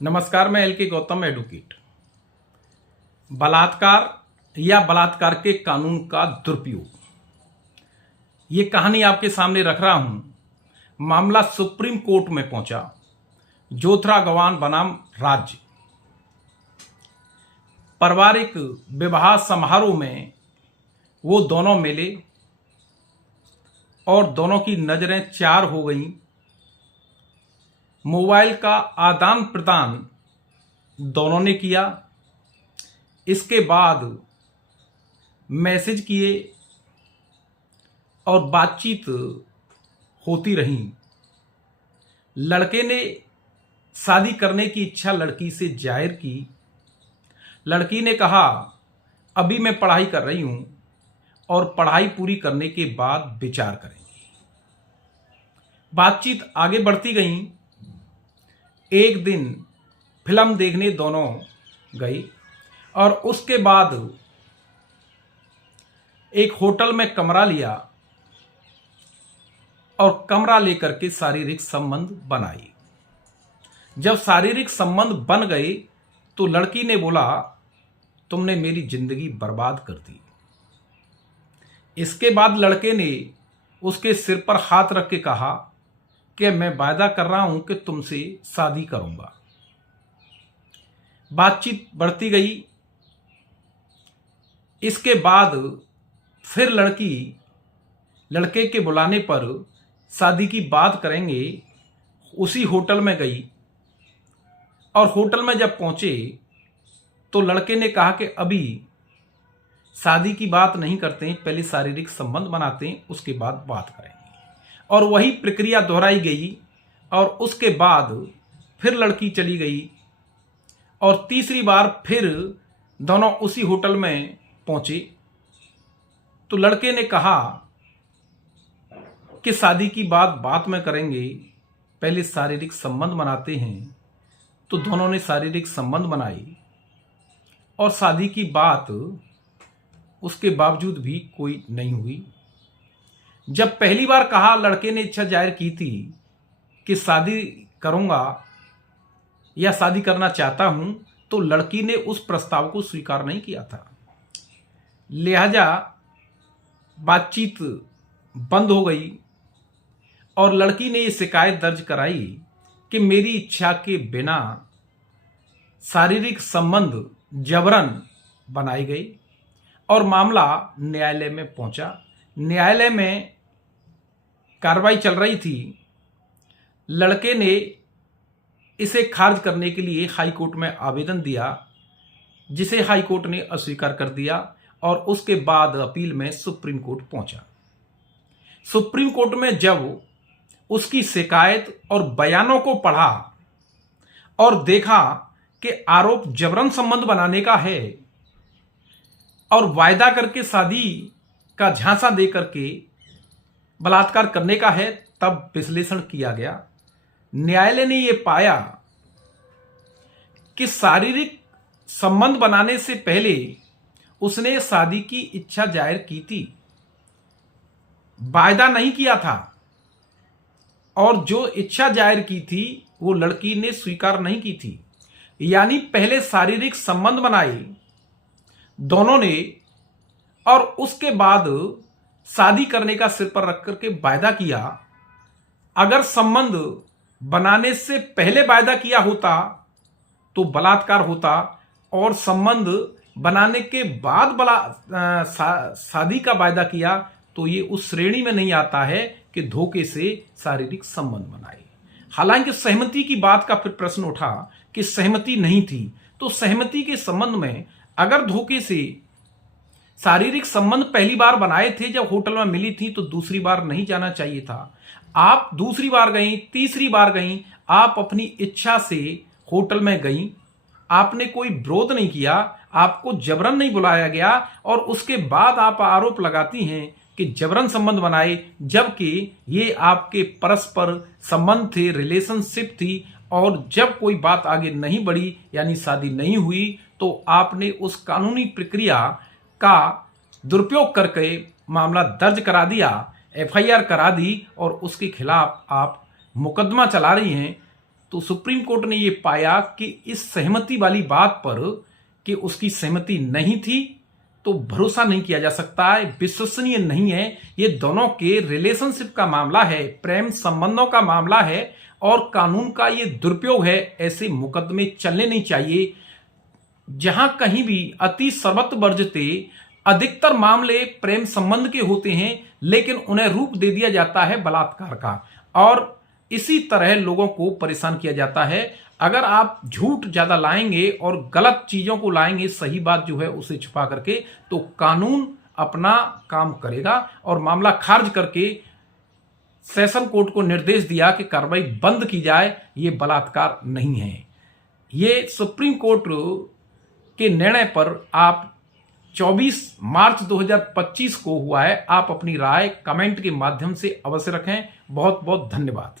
नमस्कार, मैं एल के गौतम एडवोकेट। बलात्कार या बलात्कार के कानून का दुरुपयोग, ये कहानी आपके सामने रख रहा हूं। मामला सुप्रीम कोर्ट में पहुंचा। जोथरा गवान बनाम राज्य। पारिवारिक विवाह समारोह में वो दोनों मिले और दोनों की नजरें चार हो गईं। मोबाइल का आदान प्रदान दोनों ने किया। इसके बाद मैसेज किए और बातचीत होती रही। लड़के ने शादी करने की इच्छा लड़की से जाहिर की। लड़की ने कहा, अभी मैं पढ़ाई कर रही हूं और पढ़ाई पूरी करने के बाद विचार करेंगे। बातचीत आगे बढ़ती गई। एक दिन फिल्म देखने दोनों गई और उसके बाद एक होटल में कमरा लिया और कमरा लेकर के शारीरिक संबंध बनाई। जब शारीरिक संबंध बन गए तो लड़की ने बोला, तुमने मेरी जिंदगी बर्बाद कर दी। इसके बाद लड़के ने उसके सिर पर हाथ रख के कहा कि मैं वायदा कर रहा हूं कि तुमसे शादी करूंगा। बातचीत बढ़ती गई। इसके बाद फिर लड़की लड़के के बुलाने पर शादी की बात करेंगे उसी होटल में गई और होटल में जब पहुंचे तो लड़के ने कहा कि अभी शादी की बात नहीं करते, पहले शारीरिक संबंध बनाते हैं, उसके बाद बात करेंगे। और वही प्रक्रिया दोहराई गई और उसके बाद फिर लड़की चली गई और तीसरी बार फिर दोनों उसी होटल में पहुंचे तो लड़के ने कहा कि शादी की बात बाद में करेंगे, पहले शारीरिक संबंध बनाते हैं। तो दोनों ने शारीरिक संबंध बनाई और शादी की बात उसके बावजूद भी कोई नहीं हुई। जब पहली बार कहा, लड़के ने इच्छा जाहिर की थी कि शादी करूंगा या शादी करना चाहता हूं, तो लड़की ने उस प्रस्ताव को स्वीकार नहीं किया था। लिहाजा बातचीत बंद हो गई और लड़की ने ये शिकायत दर्ज कराई कि मेरी इच्छा के बिना शारीरिक संबंध जबरन बनाई गई और मामला न्यायालय में पहुंचा। न्यायालय में कार्रवाई चल रही थी। लड़के ने इसे खारिज करने के लिए हाई कोर्ट में आवेदन दिया, जिसे हाई कोर्ट ने अस्वीकार कर दिया और उसके बाद अपील में सुप्रीम कोर्ट पहुंचा। सुप्रीम कोर्ट में जब उसकी शिकायत और बयानों को पढ़ा और देखा कि आरोप जबरन संबंध बनाने का है और वायदा करके शादी का झांसा दे करके बलात्कार करने का है, तब विश्लेषण किया गया। न्यायालय ने यह पाया कि शारीरिक संबंध बनाने से पहले उसने शादी की इच्छा जाहिर की थी, वायदा नहीं किया था और जो इच्छा जाहिर की थी वो लड़की ने स्वीकार नहीं की थी। यानी पहले शारीरिक संबंध बनाए दोनों ने और उसके बाद शादी करने का सिर पर रख करके वायदा किया। अगर संबंध बनाने से पहले वायदा किया होता तो बलात्कार होता और संबंध बनाने के बाद शादी का वायदा किया तो ये उस श्रेणी में नहीं आता है कि धोखे से शारीरिक संबंध बनाए। हालांकि सहमति की बात का फिर प्रश्न उठा कि सहमति नहीं थी, तो सहमति के संबंध में अगर धोखे से शारीरिक संबंध पहली बार बनाए थे जब होटल में मिली थी, तो दूसरी बार नहीं जाना चाहिए था। आप दूसरी बार गई, तीसरी बार गई, आप अपनी इच्छा से होटल में गई, आपने कोई विरोध नहीं किया, आपको जबरन नहीं बुलाया गया और उसके बाद आप आरोप लगाती हैं कि जबरन संबंध बनाए, जबकि ये आपके परस्पर संबंध थे, रिलेशनशिप थी और जब कोई बात आगे नहीं बढ़ी यानी शादी नहीं हुई तो आपने उस कानूनी प्रक्रिया का दुरुपयोग करके मामला दर्ज करा दिया, एफआईआर करा दी और उसके खिलाफ आप मुकदमा चला रही हैं। तो सुप्रीम कोर्ट ने यह पाया कि इस सहमति वाली बात पर कि उसकी सहमति नहीं थी तो भरोसा नहीं किया जा सकता है, विश्वसनीय नहीं है। ये दोनों के रिलेशनशिप का मामला है, प्रेम संबंधों का मामला है और कानून का ये दुरुपयोग है। ऐसे मुकदमे चलने नहीं चाहिए। जहां कहीं भी अति सर्वत्र वर्जते, अधिकतर मामले प्रेम संबंध के होते हैं लेकिन उन्हें रूप दे दिया जाता है बलात्कार का, और इसी तरह लोगों को परेशान किया जाता है। अगर आप झूठ ज्यादा लाएंगे और गलत चीजों को लाएंगे, सही बात जो है उसे छुपा करके, तो कानून अपना काम करेगा और मामला खारिज करके सेशन कोर्ट को निर्देश दिया कि कार्रवाई बंद की जाए, ये बलात्कार नहीं है। ये सुप्रीम कोर्ट के निर्णय पर आप 24 मार्च 2025 को हुआ है। आप अपनी राय कमेंट के माध्यम से अवश्य रखें। बहुत बहुत धन्यवाद।